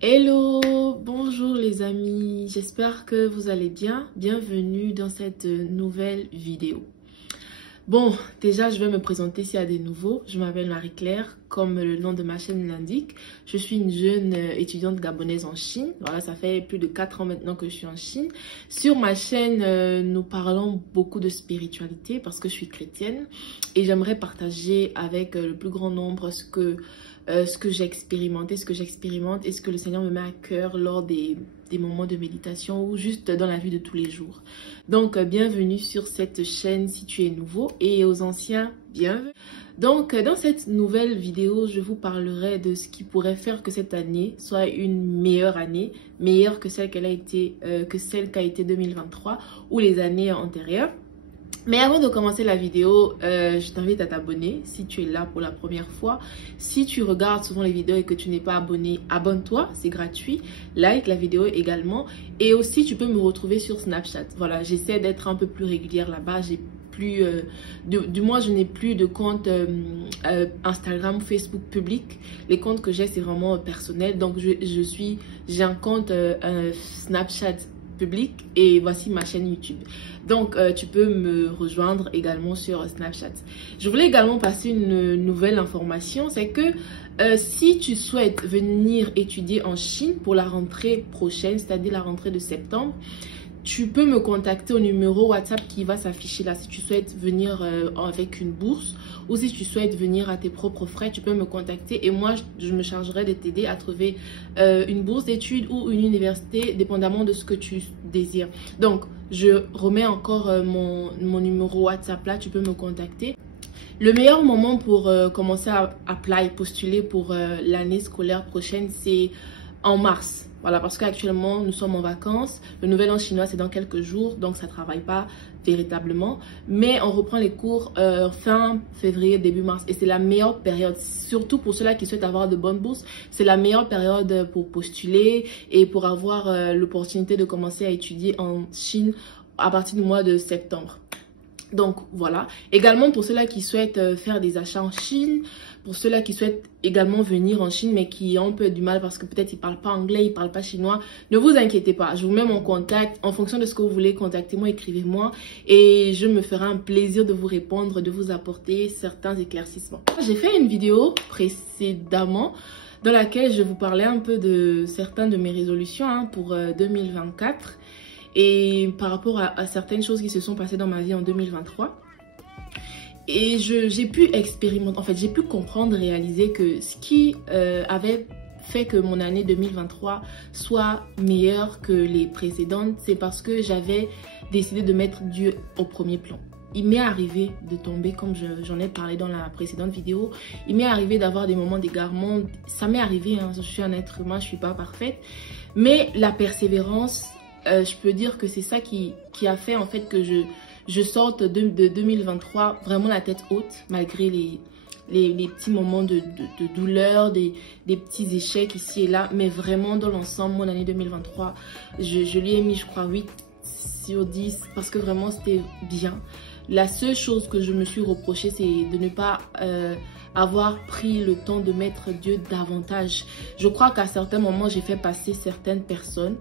Hello, bonjour les amis, j'espère que vous allez bien. Bienvenue dans cette nouvelle vidéo. Bon, déjà je vais me présenter s'il y a des nouveaux. Je m'appelle Marie-Claire, comme le nom de ma chaîne l'indique. Je suis une jeune étudiante gabonaise en Chine. Voilà, ça fait plus de 4 ans maintenant que je suis en Chine. Sur ma chaîne, nous parlons beaucoup de spiritualité parce que je suis chrétienne. Et j'aimerais partager avec le plus grand nombre ce que j'ai expérimenté, ce que j'expérimente et ce que le Seigneur me met à cœur lors des moments de méditation ou juste dans la vie de tous les jours. Donc, bienvenue sur cette chaîne si tu es nouveau et aux anciens, bienvenue. Donc, dans cette nouvelle vidéo, je vous parlerai de ce qui pourrait faire que cette année soit une meilleure année, meilleure que celle qu'a été 2023 ou les années antérieures. Mais avant de commencer la vidéo, je t'invite à t'abonner si tu es là pour la première fois. Si tu regardes souvent les vidéos et que tu n'es pas abonné, abonne-toi, c'est gratuit. Like la vidéo également. Et aussi, tu peux me retrouver sur Snapchat. Voilà, j'essaie d'être un peu plus régulière là-bas. J'ai plus, du moins, je n'ai plus de compte Instagram ou Facebook public. Les comptes que j'ai, c'est vraiment personnel. Donc, j'ai un compte Snapchat public et voici ma chaîne YouTube. Donc tu peux me rejoindre également sur Snapchat. Je voulais également passer une nouvelle information, c'est que si tu souhaites venir étudier en Chine pour la rentrée prochaine, c'est-à-dire la rentrée de septembre, tu peux me contacter au numéro WhatsApp qui va s'afficher là si tu souhaites venir avec une bourse ou si tu souhaites venir à tes propres frais, tu peux me contacter et moi je me chargerai de t'aider à trouver une bourse d'études ou une université dépendamment de ce que tu désires. Donc je remets encore mon numéro WhatsApp là, tu peux me contacter. Le meilleur moment pour commencer à postuler pour l'année scolaire prochaine, c'est en mars. Voilà, parce qu'actuellement, nous sommes en vacances. Le nouvel an chinois, c'est dans quelques jours, donc ça ne travaille pas véritablement. Mais on reprend les cours fin février, début mars. Et c'est la meilleure période, surtout pour ceux-là qui souhaitent avoir de bonnes bourses. C'est la meilleure période pour postuler et pour avoir l'opportunité de commencer à étudier en Chine à partir du mois de septembre. Donc voilà, également pour ceux-là qui souhaitent faire des achats en Chine, pour ceux-là qui souhaitent également venir en Chine mais qui ont un peu du mal parce que peut-être ils ne parlent pas anglais, ils ne parlent pas chinois, ne vous inquiétez pas, je vous mets mon contact, en fonction de ce que vous voulez, contactez-moi, écrivez-moi et je me ferai un plaisir de vous répondre, de vous apporter certains éclaircissements. J'ai fait une vidéo précédemment dans laquelle je vous parlais un peu de certaines de mes résolutions pour 2024. Et par rapport à certaines choses qui se sont passées dans ma vie en 2023. Et j'ai pu expérimenter, en fait, j'ai pu comprendre, réaliser que ce qui avait fait que mon année 2023 soit meilleure que les précédentes, c'est parce que j'avais décidé de mettre Dieu au premier plan. Il m'est arrivé de tomber, comme j'en ai parlé dans la précédente vidéo, il m'est arrivé d'avoir des moments d'égarement. Ça m'est arrivé, je suis un être humain, je ne suis pas parfaite. Mais la persévérance, je peux dire que c'est ça qui a fait en fait que je sorte de 2023 vraiment la tête haute malgré les petits moments de douleur, des petits échecs ici et là. Mais vraiment dans l'ensemble, mon année 2023, je lui ai mis je crois 8 sur 10 parce que vraiment c'était bien. La seule chose que je me suis reproché, c'est de ne pas avoir pris le temps de mettre Dieu davantage. Je crois qu'à certains moments, j'ai fait passer certaines personnes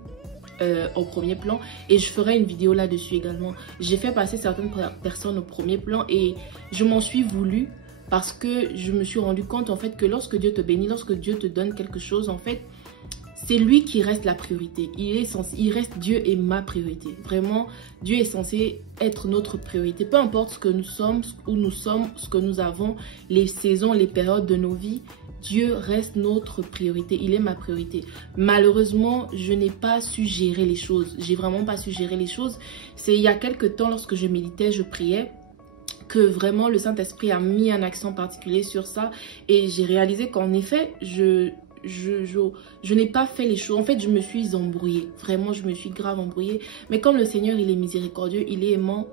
au premier plan et je ferai une vidéo là-dessus également. J'ai fait passer certaines personnes au premier plan et je m'en suis voulu parce que je me suis rendu compte en fait que lorsque Dieu te bénit, lorsque Dieu te donne quelque chose, en fait, c'est lui qui reste la priorité. Il reste Dieu est ma priorité. Vraiment, Dieu est censé être notre priorité. Peu importe ce que nous sommes, où nous sommes, ce que nous avons, les saisons, les périodes de nos vies, Dieu reste notre priorité. Il est ma priorité. Malheureusement, je n'ai pas su gérer les choses. J'ai vraiment pas su gérer les choses. C'est il y a quelques temps, lorsque je méditais, je priais, que vraiment le Saint-Esprit a mis un accent particulier sur ça. Et j'ai réalisé qu'en effet, je n'ai pas fait les choses. En fait, je me suis embrouillée. Vraiment, je me suis grave embrouillée. Mais comme le Seigneur, il est miséricordieux, il est aimant,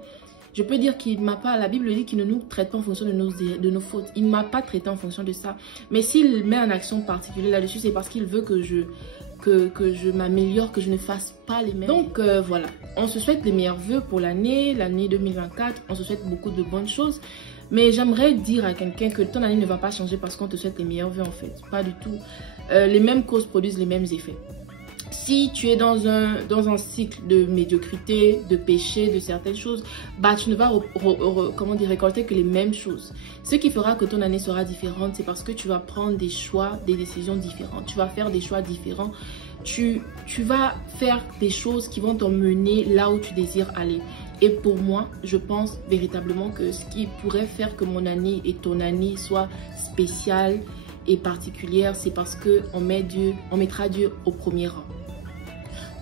je peux dire qu'il m'a pas, la Bible dit qu'il ne nous traite pas en fonction de nos fautes. Il ne m'a pas traité en fonction de ça. Mais s'il met un accent particulier là-dessus, c'est parce qu'il veut que je m'améliore, que je ne fasse pas les mêmes. Donc voilà, on se souhaite les meilleurs vœux pour l'année 2024. On se souhaite beaucoup de bonnes choses. Mais j'aimerais dire à quelqu'un que ton année ne va pas changer parce qu'on te souhaite les meilleurs vœux en fait. Pas du tout. Les mêmes causes produisent les mêmes effets. Si tu es dans un cycle de médiocrité, de péché, de certaines choses, bah tu ne vas comment dire, récolter que les mêmes choses. Ce qui fera que ton année sera différente, c'est parce que tu vas prendre des choix, des décisions différentes. Tu vas faire des choix différents. Tu vas faire des choses qui vont t'emmener là où tu désires aller. Et pour moi, je pense véritablement que ce qui pourrait faire que mon année et ton année soient spéciales et particulières, c'est parce qu'on mettra Dieu au premier rang.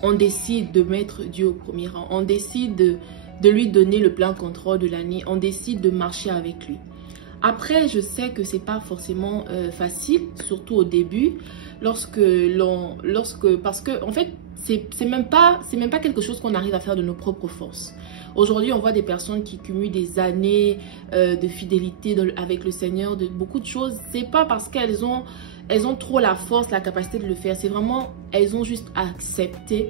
On décide de mettre Dieu au premier rang. On décide de lui donner le plein contrôle de l'année. On décide de marcher avec lui. Après, je sais que c'est pas forcément facile, surtout au début, parce que en fait, c'est même pas quelque chose qu'on arrive à faire de nos propres forces. Aujourd'hui, on voit des personnes qui cumulent des années de fidélité avec le Seigneur, de beaucoup de choses. C'est pas parce qu'elles ont trop la force, la capacité de le faire. C'est vraiment, elles ont juste accepté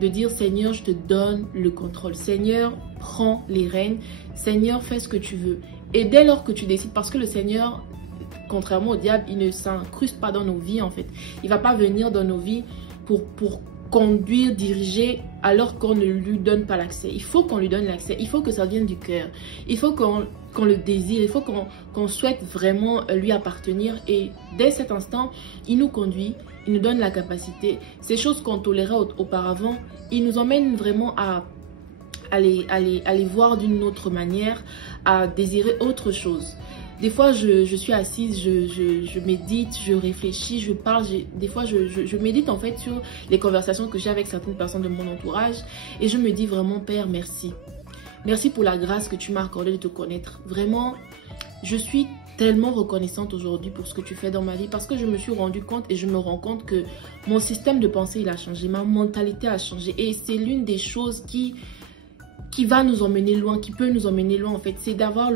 de dire Seigneur, je te donne le contrôle. Seigneur, prends les rênes. Seigneur, fais ce que tu veux. Et dès lors que tu décides, parce que le Seigneur, contrairement au diable, il ne s'incruste pas dans nos vies en fait. Il ne va pas venir dans nos vies pour conduire, diriger, alors qu'on ne lui donne pas l'accès. Il faut qu'on lui donne l'accès. Il faut que ça vienne du cœur. Il faut qu'on le désire. Il faut qu'on souhaite vraiment lui appartenir. Et dès cet instant, il nous conduit. Il nous donne la capacité. Ces choses qu'on tolérait auparavant, il nous emmène vraiment à les voir d'une autre manière, à désirer autre chose. Des fois, je suis assise, je médite, je réfléchis, je parle. Des fois, je médite en fait sur les conversations que j'ai avec certaines personnes de mon entourage. Et je me dis vraiment, Père, merci. Merci pour la grâce que tu m'as accordée de te connaître. Vraiment, je suis tellement reconnaissante aujourd'hui pour ce que tu fais dans ma vie. Parce que je me suis rendu compte et je me rends compte que mon système de pensée, il a changé. Ma mentalité a changé. Et c'est l'une des choses qui va nous emmener loin, qui peut nous emmener loin en fait, c'est d'avoir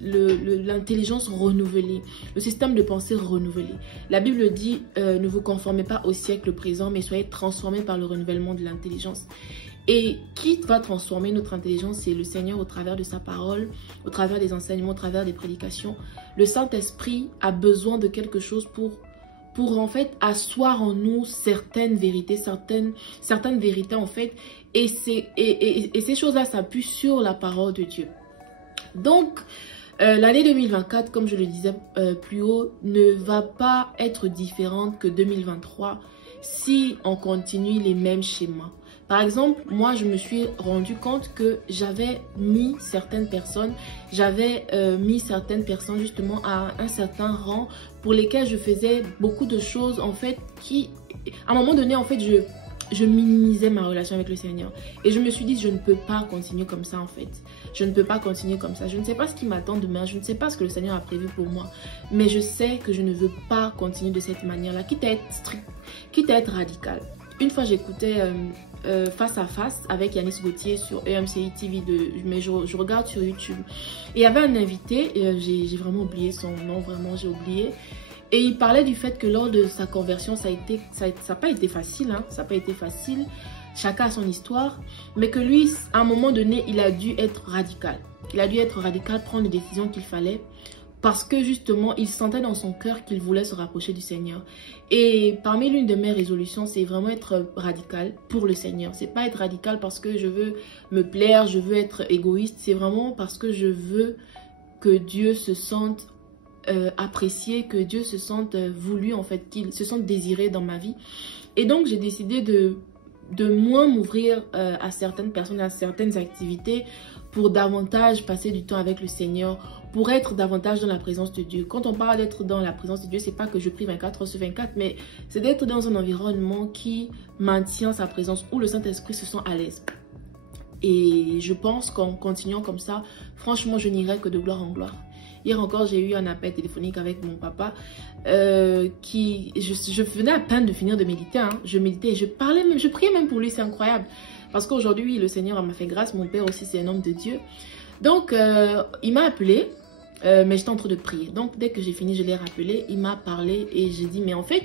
l'intelligence renouvelée, le système de pensée renouvelé. La Bible dit, ne vous conformez pas au siècle présent, mais soyez transformés par le renouvellement de l'intelligence. Et qui va transformer notre intelligence? C'est le Seigneur au travers de sa parole, au travers des enseignements, au travers des prédications. Le Saint-Esprit a besoin de quelque chose pour en fait asseoir en nous certaines vérités, certaines vérités en fait. Et ces choses-là s'appuient sur la parole de Dieu. Donc, l'année 2024, comme je le disais plus haut, ne va pas être différente que 2023 si on continue les mêmes schémas. Par exemple, moi, je me suis rendu compte que j'avais mis certaines personnes justement à un certain rang pour lesquels je faisais beaucoup de choses, en fait, qui, à un moment donné, en fait, je minimisais ma relation avec le Seigneur. Et je me suis dit, je ne peux pas continuer comme ça, en fait. Je ne peux pas continuer comme ça. Je ne sais pas ce qui m'attend demain. Je ne sais pas ce que le Seigneur a prévu pour moi. Mais je sais que je ne veux pas continuer de cette manière-là, quitte à être strict, quitte à être radical. Une fois, j'écoutais Face à Face avec Yanis Gauthier sur EMCI TV, mais je regarde sur YouTube. Et il y avait un invité, j'ai vraiment oublié son nom, vraiment, j'ai oublié. Et il parlait du fait que lors de sa conversion, ça n'a pas été facile, hein, ça n'a pas été facile. Chacun a son histoire, mais que lui, à un moment donné, il a dû être radical. Il a dû être radical, prendre les décisions qu'il fallait, parce que justement, il sentait dans son cœur qu'il voulait se rapprocher du Seigneur. Et parmi l'une de mes résolutions, c'est vraiment être radical pour le Seigneur. C'est pas être radical parce que je veux me plaire, je veux être égoïste. C'est vraiment parce que je veux que Dieu se sente apprécié, que Dieu se sente voulu, en fait, qu'il se sente désiré dans ma vie. Et donc, j'ai décidé de moins m'ouvrir à certaines personnes, à certaines activités, pour davantage passer du temps avec le Seigneur, pour être davantage dans la présence de Dieu. Quand on parle d'être dans la présence de Dieu, c'est pas que je prie 24 heures sur 24, mais c'est d'être dans un environnement qui maintient sa présence, où le Saint-Esprit se sent à l'aise. Et je pense qu'en continuant comme ça, franchement, je n'irai que de gloire en gloire. Hier encore, j'ai eu un appel téléphonique avec mon papa je venais à peine de finir de méditer. Hein. Je méditais et je priais même pour lui, c'est incroyable. Parce qu'aujourd'hui, le Seigneur m'a fait grâce. Mon père aussi, c'est un homme de Dieu. Donc, il m'a appelé, mais j'étais en train de prier. Donc, dès que j'ai fini, je l'ai rappelé. Il m'a parlé et j'ai dit, mais en fait,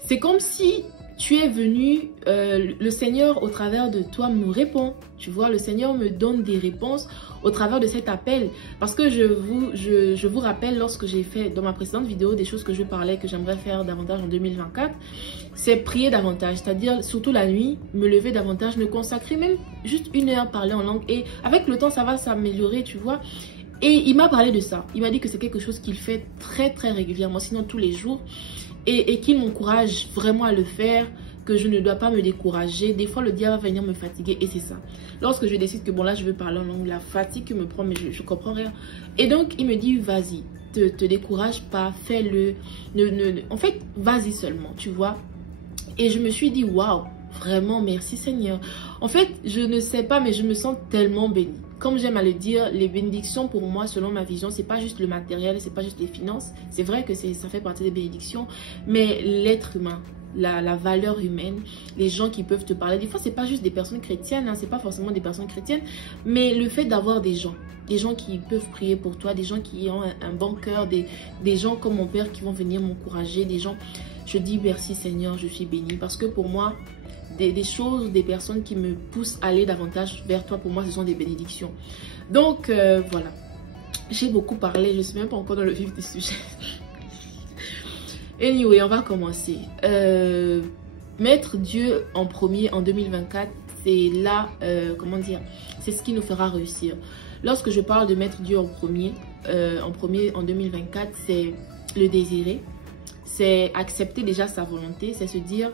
c'est comme si tu es venu, le Seigneur, au travers de toi, me répond. Tu vois, le Seigneur me donne des réponses au travers de cet appel. Parce que je vous rappelle, lorsque j'ai fait dans ma précédente vidéo des choses que je parlais, que j'aimerais faire davantage en 2024, c'est prier davantage. C'est-à-dire, surtout la nuit, me lever davantage, me consacrer même juste 1 heure parler en langue. Et avec le temps, ça va s'améliorer, tu vois. Et il m'a parlé de ça. Il m'a dit que c'est quelque chose qu'il fait très, très régulièrement, sinon tous les jours. Et qu'il m'encourage vraiment à le faire, que je ne dois pas me décourager. Des fois, le diable va venir me fatiguer et c'est ça. Lorsque je décide que bon là, je veux parler en langue, la fatigue me prend, mais je comprends rien. Et donc, il me dit, vas-y, te décourage pas, fais-le. En fait, vas-y seulement, tu vois. Et je me suis dit, waouh, vraiment, merci Seigneur. En fait, je ne sais pas, mais je me sens tellement bénie. Comme j'aime à le dire, les bénédictions pour moi, selon ma vision, c'est pas juste le matériel, c'est pas juste les finances. C'est vrai que ça fait partie des bénédictions, mais l'être humain, la valeur humaine, les gens qui peuvent te parler. Des fois, c'est pas juste des personnes chrétiennes, hein, c'est pas forcément des personnes chrétiennes, mais le fait d'avoir des gens qui peuvent prier pour toi, des gens qui ont un bon cœur, des gens comme mon père qui vont venir m'encourager, des gens, je dis merci Seigneur, je suis bénie, parce que pour moi, des choses, des personnes qui me poussent à aller davantage vers toi, pour moi, ce sont des bénédictions. Donc, voilà. J'ai beaucoup parlé, je ne suis même pas encore dans le vif du sujet. Anyway, on va commencer. Mettre Dieu en premier en 2024, c'est là, comment dire, c'est ce qui nous fera réussir. Lorsque je parle de mettre Dieu en premier en 2024, c'est le désirer, c'est accepter déjà sa volonté, c'est se dire,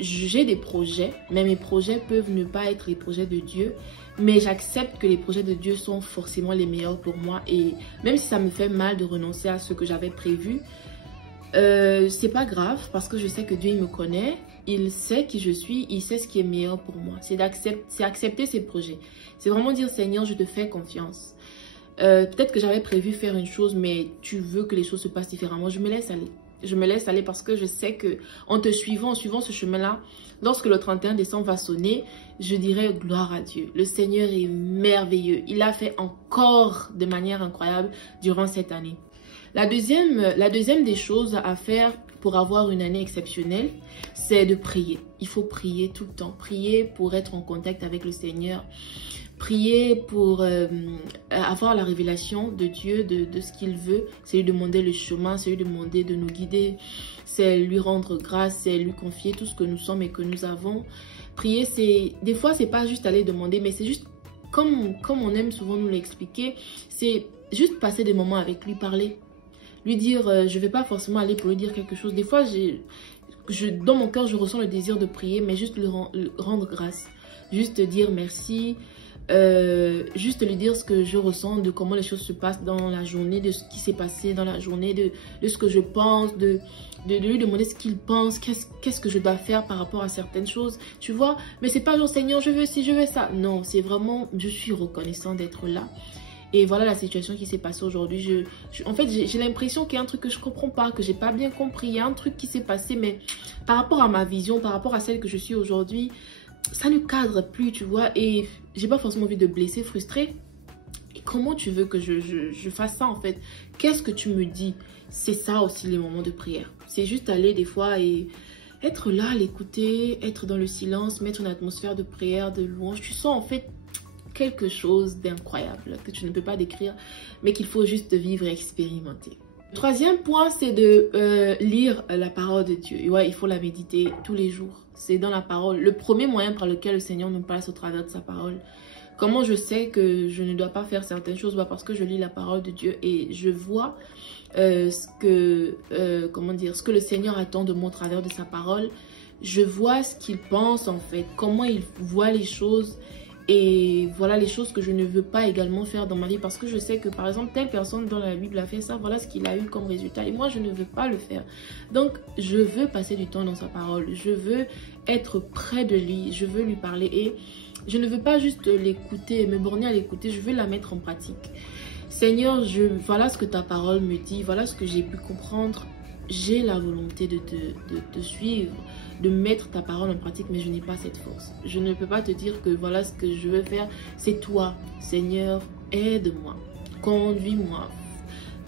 j'ai des projets, mais mes projets peuvent ne pas être les projets de Dieu, mais j'accepte que les projets de Dieu sont forcément les meilleurs pour moi, et même si ça me fait mal de renoncer à ce que j'avais prévu, c'est pas grave, parce que je sais que Dieu il me connaît, il sait qui je suis, il sait ce qui est meilleur pour moi. C'est accepter ses projets, c'est vraiment dire Seigneur, je te fais confiance. Peut-être que j'avais prévu faire une chose, mais tu veux que les choses se passent différemment, je me laisse aller. Je me laisse aller parce que je sais que en te suivant, en suivant ce chemin-là, lorsque le 31 décembre va sonner, je dirai gloire à Dieu. Le Seigneur est merveilleux. Il a fait encore de manière incroyable durant cette année. La deuxième des choses à faire pour avoir une année exceptionnelle, c'est de prier. Il faut prier tout le temps. Prier pour être en contact avec le Seigneur. Prier pour avoir la révélation de Dieu, de ce qu'il veut. C'est lui demander le chemin, c'est lui demander de nous guider. C'est lui rendre grâce, c'est lui confier tout ce que nous sommes et que nous avons. Prier, c'est des fois, c'est pas juste aller demander, mais c'est juste, comme on aime souvent nous l'expliquer, c'est juste passer des moments avec lui, parler. Lui dire, je vais pas forcément aller pour lui dire quelque chose. Des fois, dans mon cœur, je ressens le désir de prier, mais juste le rendre grâce. Juste dire merci. Juste lui dire ce que je ressens, de comment les choses se passent dans la journée, de ce qui s'est passé dans la journée, de ce que je pense, de lui demander ce qu'il pense, qu'est-ce que je dois faire par rapport à certaines choses, tu vois. Mais c'est pas genre Seigneur, je veux ci, je veux ça. Non, c'est vraiment, je suis reconnaissant d'être là. Et voilà la situation qui s'est passée aujourd'hui. En fait, j'ai l'impression qu'il y a un truc que je comprends pas, que j'ai pas bien compris. Il y a un truc qui s'est passé, mais par rapport à ma vision, par rapport à celle que je suis aujourd'hui, ça ne cadre plus, tu vois. Et j'ai pas forcément envie de blesser, frustrer. Et comment tu veux que je fasse ça, en fait? Qu'est-ce que tu me dis? C'est ça aussi les moments de prière. C'est juste aller des fois et être là, l'écouter, être dans le silence, mettre une atmosphère de prière, de louange. Tu sens en fait quelque chose d'incroyable que tu ne peux pas décrire, mais qu'il faut juste vivre et expérimenter. Le troisième point, c'est de lire la parole de Dieu. Et ouais, il faut la méditer tous les jours. C'est dans la parole. Le premier moyen par lequel le Seigneur nous passe au travers de sa parole. Comment je sais que je ne dois pas faire certaines choses? Bah, parce que je lis la parole de Dieu et je vois ce que le Seigneur attend de moi au travers de sa parole. Je vois ce qu'il pense en fait, comment il voit les choses. Et voilà les choses que je ne veux pas également faire dans ma vie. Parce que je sais que par exemple, telle personne dans la Bible a fait ça. Voilà ce qu'il a eu comme résultat. Et moi, je ne veux pas le faire. Donc, je veux passer du temps dans sa parole. Je veux être près de lui. Je veux lui parler. Et je ne veux pas juste l'écouter, me borner à l'écouter. Je veux la mettre en pratique. Seigneur, voilà ce que ta parole me dit. Voilà ce que j'ai pu comprendre. J'ai la volonté de te suivre, de mettre ta parole en pratique, mais je n'ai pas cette force. Je ne peux pas te dire que voilà ce que je veux faire, c'est toi. Seigneur, aide-moi, conduis-moi,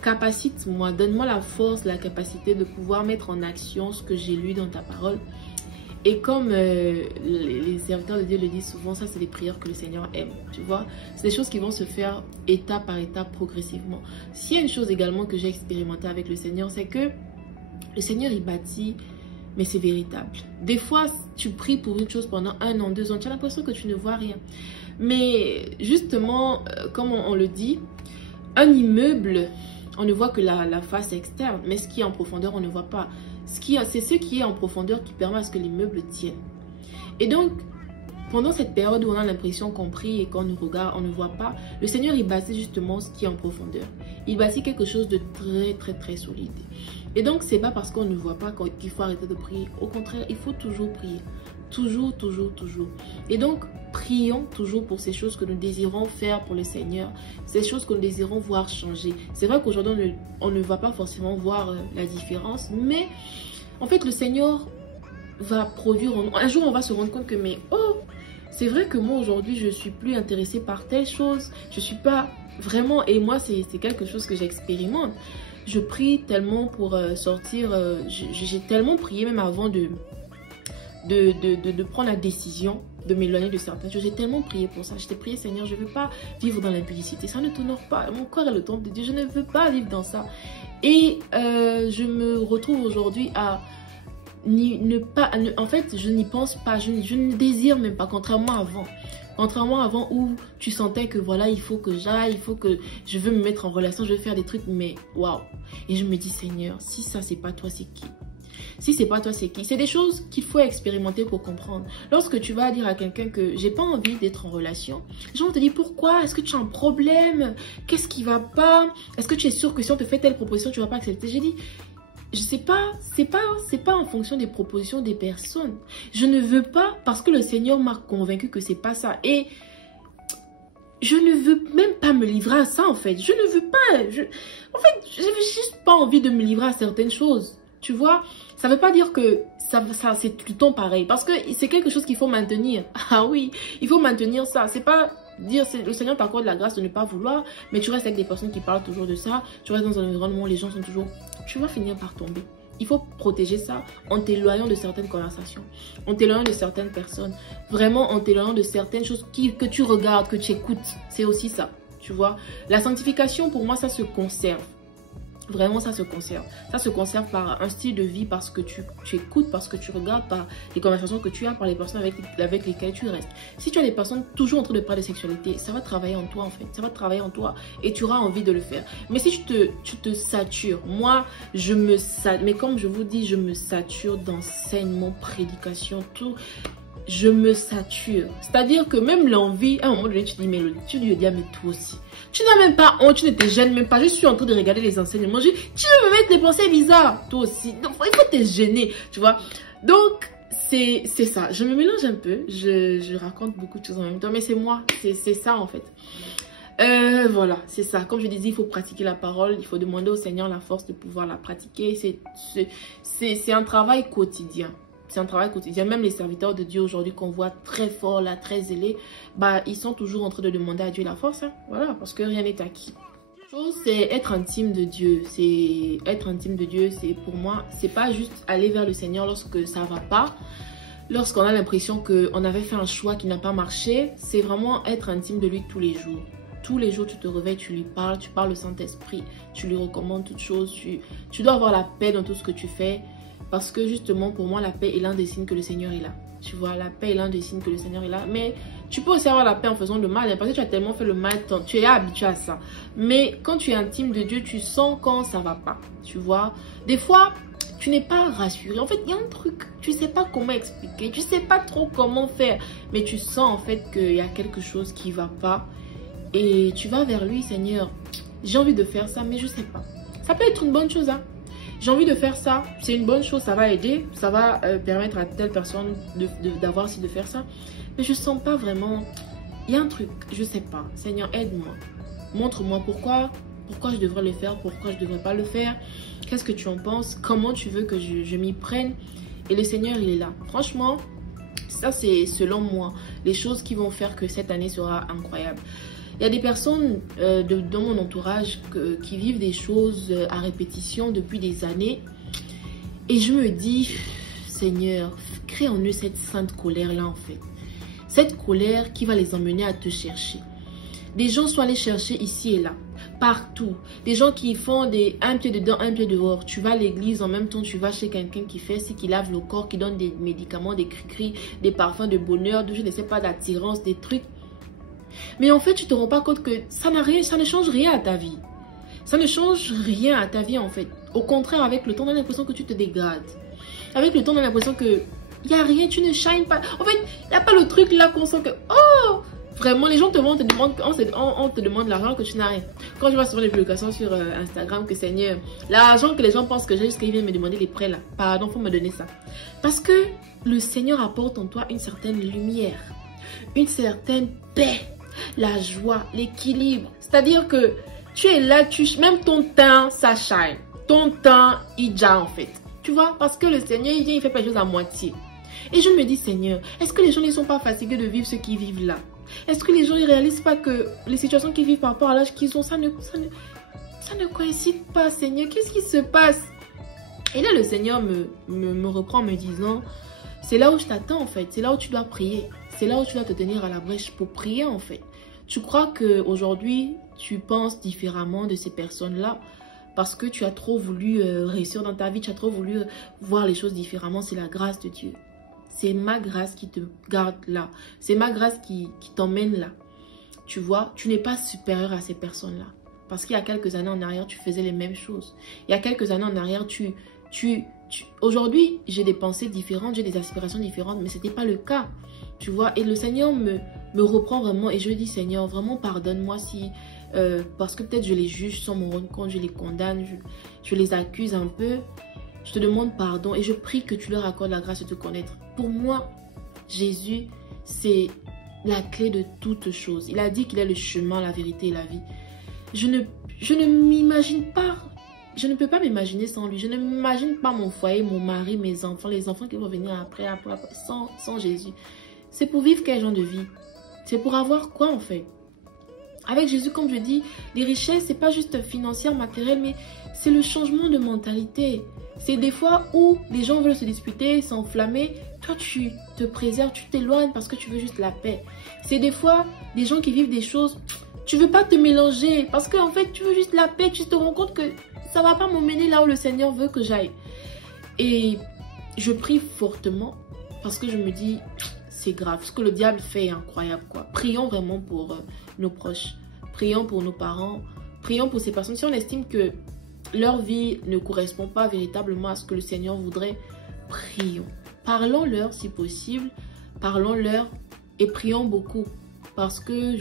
capacite-moi, donne-moi la force, la capacité de pouvoir mettre en action ce que j'ai lu dans ta parole. Et comme les serviteurs de Dieu le disent souvent, ça c'est des prières que le Seigneur aime, tu vois. C'est des choses qui vont se faire étape par étape, progressivement. S'il y a une chose également que j'ai expérimenté avec le Seigneur, c'est que le Seigneur il bâtit, mais c'est véritable. Des fois, tu pries pour une chose pendant 1 an, 2 ans, tu as l'impression que tu ne vois rien. Mais justement, comme on le dit, un immeuble, on ne voit que la face externe, mais ce qui est en profondeur, on ne voit pas. C'est ce qui est en profondeur qui permet à ce que l'immeuble tienne. Et donc, pendant cette période où on a l'impression qu'on prie et qu'on nous regarde, on ne voit pas, le Seigneur, il bâtit justement ce qui est en profondeur. Il bâtit quelque chose de très, très, très solide. Et donc, c'est pas parce qu'on ne voit pas qu'il faut arrêter de prier. Au contraire, il faut toujours prier. Toujours, toujours, toujours. Et donc, prions toujours pour ces choses que nous désirons faire pour le Seigneur. Ces choses que nous désirons voir changer. C'est vrai qu'aujourd'hui, on ne va pas forcément voir la différence. Mais, en fait, le Seigneur va produire en nous. Un jour, on va se rendre compte que, mais, oh, c'est vrai que moi, aujourd'hui, je suis plus intéressée par telle chose. Je suis pas vraiment... Et moi, c'est quelque chose que j'expérimente. Je prie tellement pour sortir. J'ai tellement prié même avant de prendre la décision de m'éloigner de certaines choses. J'ai tellement prié pour ça. Je t'ai prié, Seigneur, je ne veux pas vivre dans l'impudicité. Ça ne t'honore pas. Mon corps est le temple de Dieu. Je ne veux pas vivre dans ça. Et je me retrouve aujourd'hui à en fait, je n'y pense pas. Je ne désire même pas, contrairement à avant. Contrairement à avant où tu sentais que voilà, il faut que j'aille, il faut que je veux me mettre en relation, je veux faire des trucs, mais waouh. Et je me dis, Seigneur, si ça, c'est pas toi, c'est qui? Si c'est pas toi, c'est qui? C'est des choses qu'il faut expérimenter pour comprendre. Lorsque tu vas dire à quelqu'un que j'ai pas envie d'être en relation, les gens vont te dire pourquoi? Est-ce que tu as un problème? Qu'est-ce qui va pas? Est-ce que tu es sûr que si on te fait telle proposition, tu vas pas accepter? J'ai dit, je sais pas, c'est pas en fonction des propositions des personnes. Je ne veux pas parce que le Seigneur m'a convaincu que c'est pas ça. Et je ne veux même pas me livrer à ça en fait. Je ne veux pas. En fait, j'avais juste pas envie de me livrer à certaines choses. Tu vois, ça veut pas dire que ça c'est tout le temps pareil. Parce que c'est quelque chose qu'il faut maintenir. Ah oui, il faut maintenir ça. C'est pas dire le Seigneur t'accorde la grâce de ne pas vouloir, mais tu restes avec des personnes qui parlent toujours de ça. Tu restes dans un environnement où les gens sont toujours... Tu vas finir par tomber. Il faut protéger ça en t'éloignant de certaines conversations, en t'éloignant de certaines personnes, vraiment en t'éloignant de certaines choses que tu regardes, que tu écoutes. C'est aussi ça, tu vois. La sanctification, pour moi, ça se conserve. Vraiment, ça se conserve. Ça se conserve par un style de vie, parce que tu écoutes, parce que tu regardes, par les conversations que tu as, par les personnes avec lesquelles tu restes. Si tu as des personnes toujours en train de parler de sexualité, ça va travailler en toi en fait. Ça va travailler en toi et tu auras envie de le faire. Mais si tu te satures, moi, mais comme je vous dis, je me sature d'enseignement, prédication, tout. Je me sature. C'est-à-dire que même l'envie, à un moment donné, tu dis, mais tu lui dis, mais toi aussi. Tu n'as même pas honte, tu ne te gênes même pas. Je suis en train de regarder les enseignements. Tu veux me mettre des pensées bizarres, toi aussi. Donc, il faut te gêner, tu vois. Donc, c'est ça. Je me mélange un peu. Je raconte beaucoup de choses en même temps. Mais c'est moi. C'est ça, en fait. Voilà, c'est ça. Comme je disais, il faut pratiquer la parole. Il faut demander au Seigneur la force de pouvoir la pratiquer. C'est un travail quotidien. C'est un travail quotidien. Même les serviteurs de Dieu aujourd'hui qu'on voit très forts, là, très zélés, bah, ils sont toujours en train de demander à Dieu la force. Hein. Voilà, parce que rien n'est acquis. Chose, c'est être intime de Dieu. C'est être intime de Dieu, c'est pour moi, c'est pas juste aller vers le Seigneur lorsque ça va pas. Lorsqu'on a l'impression qu'on avait fait un choix qui n'a pas marché, c'est vraiment être intime de lui tous les jours. Tous les jours, tu te réveilles, tu lui parles, tu parles au Saint-Esprit, tu lui recommandes toutes choses. Tu dois avoir la paix dans tout ce que tu fais. Parce que justement, pour moi, la paix est l'un des signes que le Seigneur est là. Tu vois, la paix est l'un des signes que le Seigneur est là. Mais tu peux aussi avoir la paix en faisant le mal. Parce que tu as tellement fait le mal, tu es habitué à ça. Mais quand tu es intime de Dieu, tu sens quand ça va pas. Tu vois, des fois, tu n'es pas rassuré. En fait, il y a un truc, tu sais pas comment expliquer. Tu sais pas trop comment faire. Mais tu sens en fait qu'il y a quelque chose qui va pas. Et tu vas vers lui, Seigneur. J'ai envie de faire ça, mais je sais pas. Ça peut être une bonne chose, hein. J'ai envie de faire ça, c'est une bonne chose, ça va aider, ça va permettre à telle personne d'avoir aussi de faire ça. Mais je sens pas vraiment, il y a un truc, je sais pas. Seigneur, aide-moi, montre-moi pourquoi je devrais le faire, pourquoi je devrais pas le faire. Qu'est-ce que tu en penses? Comment tu veux que je m'y prenne? Et le Seigneur, il est là. Franchement, ça c'est selon moi, les choses qui vont faire que cette année sera incroyable. Il y a des personnes dans mon entourage qui vivent des choses à répétition depuis des années. Et je me dis, Seigneur, crée en eux cette sainte colère-là en fait. Cette colère qui va les emmener à te chercher. Des gens sont allés chercher ici et là, partout. Des gens qui font un pied dedans, un pied dehors. Tu vas à l'église, en même temps tu vas chez quelqu'un qui fait ci, qui lave le corps, qui donne des médicaments, des cris, des parfums de bonheur, je ne sais pas, d'attirance, des trucs. Mais en fait, tu te rends pas compte que ça ne change rien à ta vie. Ça ne change rien à ta vie en fait. Au contraire, avec le temps, on a l'impression que tu te dégrades. Avec le temps, on a l'impression que il n'y a rien, tu ne shines pas. En fait, il n'y a pas le truc là qu'on sent que, oh, vraiment, les gens te demandent, on te demande l'argent que tu n'as rien. Quand je vois souvent les publications sur Instagram que Seigneur, l'argent que les gens pensent que j'ai jusqu'à ils viennent me demander les prêts là. Pardon, faut me donner ça. Parce que le Seigneur apporte en toi une certaine lumière, une certaine paix, la joie, l'équilibre. C'est-à-dire que tu es là, même ton teint, ça shine. Ton teint, il ja en fait. Tu vois, parce que le Seigneur, il vient, il fait pas les choses à moitié. Et je me dis, Seigneur, est-ce que les gens ne sont pas fatigués de vivre ce qu'ils vivent là? Est-ce que les gens ne réalisent pas que les situations qu'ils vivent par rapport à l'âge qu'ils ont, ça ne coïncide pas, Seigneur? Qu'est-ce qui se passe? Et là, le Seigneur me reprend en me disant, c'est là où je t'attends en fait, c'est là où tu dois prier. C'est là où tu dois te tenir à la brèche pour prier en fait. Tu crois qu'aujourd'hui, tu penses différemment de ces personnes-là parce que tu as trop voulu réussir dans ta vie, tu as trop voulu voir les choses différemment. C'est la grâce de Dieu. C'est ma grâce qui te garde là. C'est ma grâce qui t'emmène là. Tu vois, tu n'es pas supérieur à ces personnes-là. Parce qu'il y a quelques années en arrière, tu faisais les mêmes choses. Il y a quelques années en arrière, aujourd'hui, j'ai des pensées différentes, j'ai des aspirations différentes, mais ce n'était pas le cas. Tu vois, et le Seigneur me reprend vraiment et je dis, Seigneur, vraiment pardonne-moi si... parce que peut-être je les juge sans m'en rendre compte, je les condamne, je les accuse un peu. Je te demande pardon et je prie que tu leur accordes la grâce de te connaître. Pour moi, Jésus, c'est la clé de toutes choses. Il a dit qu'il est le chemin, la vérité et la vie. Je ne m'imagine pas, je ne peux pas m'imaginer sans lui. Je ne m'imagine pas mon foyer, mon mari, mes enfants, les enfants qui vont venir après sans Jésus. C'est pour vivre quel genre de vie? C'est pour avoir quoi en fait? Avec Jésus, comme je dis, les richesses, c'est pas juste financière, matérielle, mais c'est le changement de mentalité. C'est des fois où les gens veulent se disputer, s'enflammer. Toi, tu te préserves, tu t'éloignes parce que tu veux juste la paix. C'est des fois des gens qui vivent des choses, tu veux pas te mélanger parce qu'en fait, tu veux juste la paix. Tu te rends compte que ça va pas m'emmener là où le Seigneur veut que j'aille. Et je prie fortement parce que je me dis, c'est grave. Ce que le diable fait est incroyable, quoi. Prions vraiment pour nos proches. Prions pour nos parents. Prions pour ces personnes. Si on estime que leur vie ne correspond pas véritablement à ce que le Seigneur voudrait, prions. Parlons-leur si possible. Parlons-leur et prions beaucoup. Parce que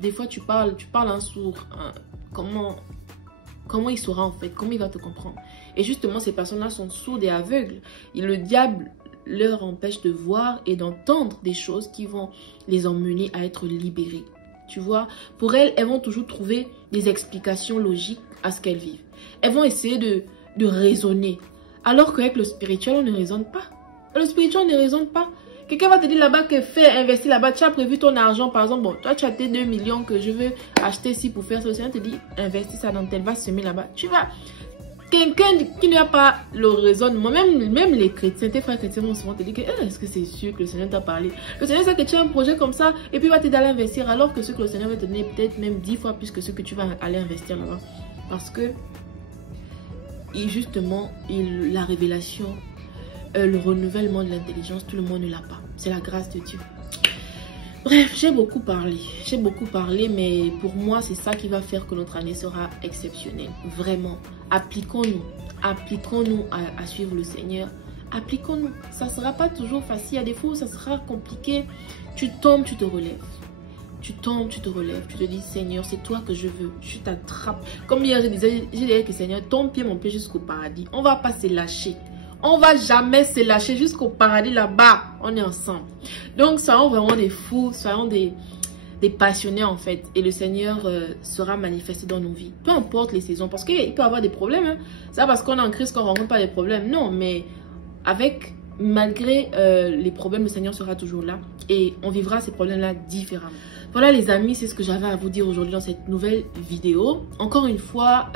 des fois tu parles un sourd. Hein, comment il saura en fait? Comment il va te comprendre? Et justement, ces personnes-là sont sourdes et aveugles. Et le diable leur empêche de voir et d'entendre des choses qui vont les emmener à être libérés. Tu vois, pour elles vont toujours trouver des explications logiques à ce qu'elles vivent. Elles vont essayer de raisonner. Alors qu'avec le spirituel, on ne raisonne pas. Le spirituel, on ne raisonne pas. Quelqu'un va te dire là-bas que fais, investir là-bas. Tu as prévu ton argent, par exemple. Bon, toi, tu as tes 2 millions que je veux acheter ici pour faire ça. Le Seigneur te dit, investis ça dans tel, va semer là-bas. Tu vas... Quelqu'un qui n'a pas le raisonnement, même les chrétiens, tes frères chrétiens vont souvent te dire que est-ce que c'est sûr que le Seigneur t'a parlé? Le Seigneur sait que tu as un projet comme ça et puis il va t'aider à l'investir alors que ce que le Seigneur va te donner peut-être même 10 fois plus que ce que tu vas aller investir là-bas. Parce que justement, la révélation, le renouvellement de l'intelligence, tout le monde ne l'a pas. C'est la grâce de Dieu. Bref, j'ai beaucoup parlé, mais pour moi, c'est ça qui va faire que notre année sera exceptionnelle. Vraiment, appliquons-nous à suivre le Seigneur. Appliquons-nous. Ça ne sera pas toujours facile. Il y a des fois où ça sera compliqué. Tu tombes, tu te relèves. Tu tombes, tu te relèves. Tu te dis, Seigneur, c'est toi que je veux. Je t'attrape. Comme hier, je disais que Seigneur, ton pied, mon pied jusqu'au paradis. On ne va pas se lâcher. On va jamais se lâcher jusqu'au paradis là-bas. On est ensemble. Donc, soyons vraiment des fous, soyons des passionnés en fait. Et le Seigneur sera manifesté dans nos vies. Peu importe les saisons. Parce qu'il peut y avoir des problèmes. Hein. C'est pas parce qu'on est en crise qu'on ne rencontre pas des problèmes. Non, mais avec malgré les problèmes, le Seigneur sera toujours là et on vivra ces problèmes-là différemment. Voilà les amis, c'est ce que j'avais à vous dire aujourd'hui dans cette nouvelle vidéo. Encore une fois,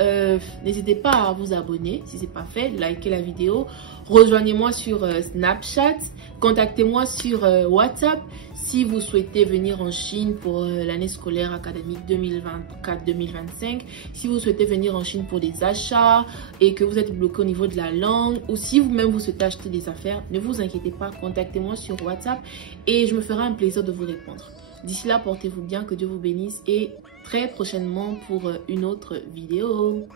n'hésitez pas à vous abonner si ce n'est pas fait, likez la vidéo, rejoignez-moi sur Snapchat, contactez-moi sur WhatsApp si vous souhaitez venir en Chine pour l'année scolaire académique 2024-2025, si vous souhaitez venir en Chine pour des achats et que vous êtes bloqué au niveau de la langue, ou si vous-même vous souhaitez acheter des affaires, ne vous inquiétez pas, contactez-moi sur WhatsApp et je me ferai un plaisir de vous répondre. D'ici là, portez-vous bien, que Dieu vous bénisse et très prochainement pour une autre vidéo.